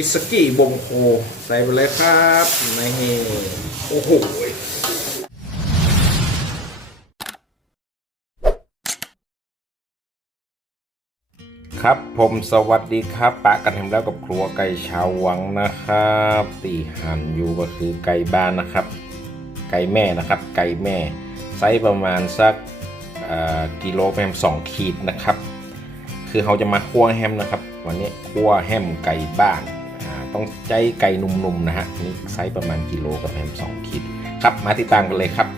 วิสกี้บงโคใส่ไปเลยครับนี่โอ้โหครับผมสวัสดีครับปะกันทำแล้วกับครัวไก่ชาววังนะครับ ตีหั่นอยู่ก็คือไก่บ้านนะครับ ไก่แม่นะครับ ไก่แม่ไซส์ประมาณสักกิโลแฮมสองขีดนะครับ คือเขาจะมาคั่วแฮมนะครับ วันนี้คั่วแฮมไก่บ้าน ต้องใจไก่นุ่มๆนะฮะนี่ไซส์ประมาณกิโลกับแฮม2ขีดครับมาติดตามกันเลยครับ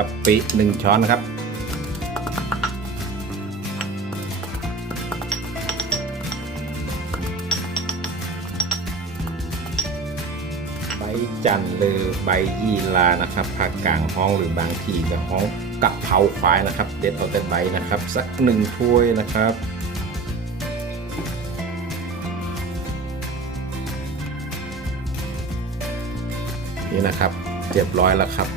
ะปิหนึ่งช้อนนะครับ ใบจันทร์หรือใบยี่ลานะครับภาคกลางห้องหรือบางที่ก็ห้องกะเพราควายนะครับ เด็ดเอาแต่ใบนะครับ สักหนึ่งถ้วยนะครับนี่นะครับเรียบร้อยแล้วครับ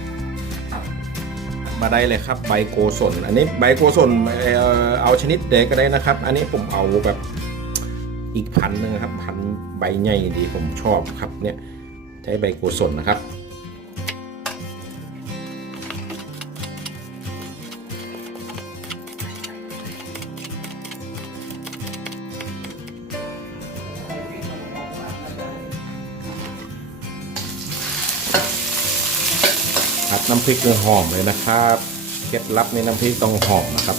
มาได้เลยครับใบโกสนอันนี้ใบโกศลเอ่อเอาชนิดเด็กก็ได้นะครับ อันนี้ผมเอาแบบอีกพันหนึงครับพันใบใหญ่ดีผมชอบครับเนี่ยใช้ใบโกสนนะครับ น้ำพริกให้หอมเลยนะครับเคล็ดลับในน้ำพริกต้องหอมนะครับ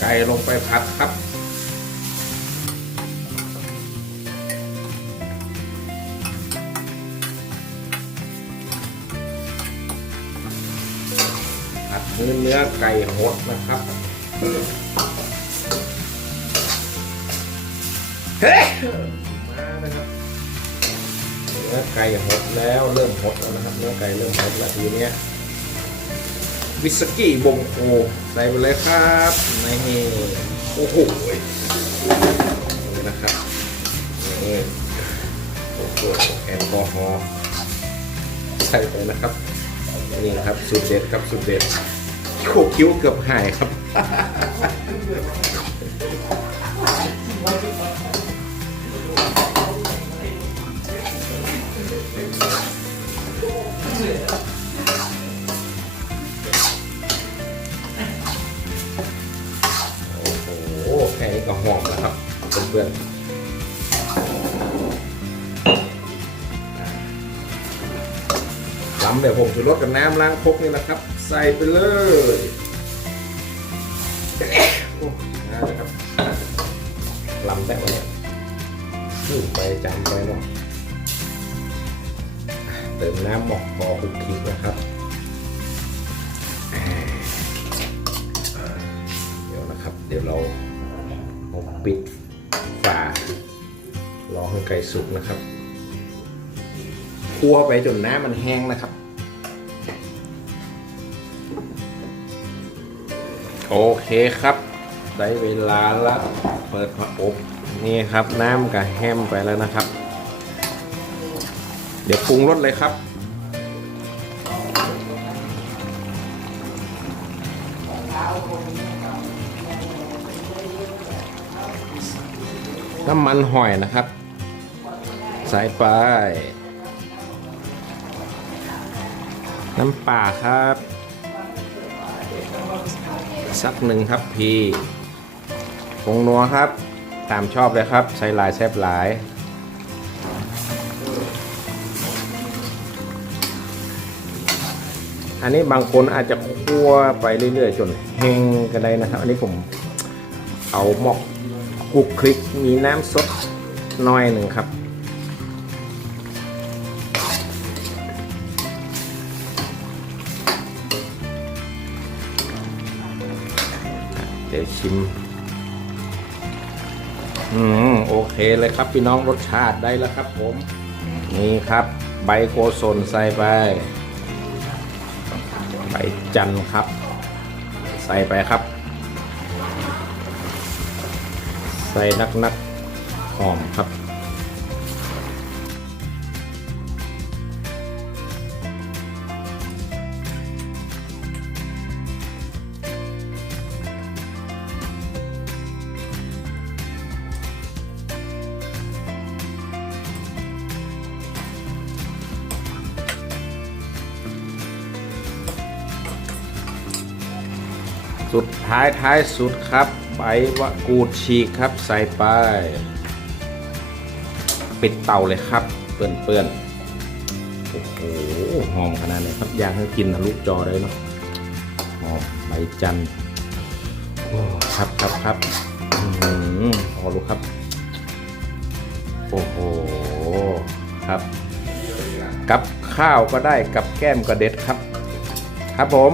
ไก่ลงไปผัดครับผัดเนื้อเนื้อไก่หดนะครับ เฮ้ยมานะครับเนื้อไก่หดแล้วเริ่มหดแล้วนะครับเนื้อไก่เริ่มหดแล้วทีเนี้ยวิสกี้บงโคใส่ไปเลยครับนี่โอ้โหนี่นะครับนี่โอ้โหแอลกอฮอล์ใส่ไปนะครับนี่นะครับสุดเด็ดครับสุดเด็ด โคคิ้วเกือบหายครับำแบบผงชูรสกับน้ำล้างครกนี่นะครับ ใส่ไปเลยโอ้น่าเลยครับล้ำแต่วันนี้ขึ้นไปจำไปเนาะเติมน้ำหมอกพอคุกคิกนะครับเดี๋ยวนะครับ เดี๋ยวเราเอาปิดฝารอให้ไก่สุกนะครับคั่วไปจนน้ำมันแห้งนะครับ โอเคครับ ได้เวลาละเปิดฝาอบนี่ครับน้ำกับแฮมไปแล้วนะครับ เดี๋ยวปรุงรสเลยครับน้ำมันหอยนะครับใส่ไป น้ำป่าครับ สักหนึ่งครับพีผงนัวครับ ตามชอบเลยครับ ใส่ลายแซบหลาย อันนี้บางคนอาจจะคั่วไปเรื่อยๆ จนแห้งก็ได้นะครับ อันนี้ผมเอาหมอกคลุกคลิกมีน้ำสดน้อยหนึ่งครับ ดี๋ยวชิม อืมโอเคเลยครับพี่น้องรสชาติได้แล้วครับผม นี่ครับ ใบโกสนใส่ไป ใบจันทร์ครับ ใส่ไปครับ ใส่นักนักหอมครับ สุดท้ายท้ายสุดครับใบวะกูดฉีกครับใส่ไป ปิดเตาเลยครับ เปื้อนเปื้อนๆโอ้โหหอมขนาดไหนครับอยากให้กินทะลุจอเลยเนาะหอมใบจันทร์ครับครับครับอืมพอรู้ครับ โอ้โหครับ กับข้าวก็ได้กับแก้มก็เด็ดครับ ครับผม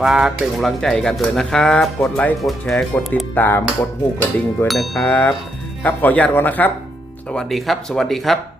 ฝากเป็นกำลังใจกันด้วยนะครับ กดไลค์กดแชร์กดติดตาม กดหูกระดิ่งด้วยนะครับ ครับขออนุญาตก่อนนะครับ สวัสดีครับ สวัสดีครับ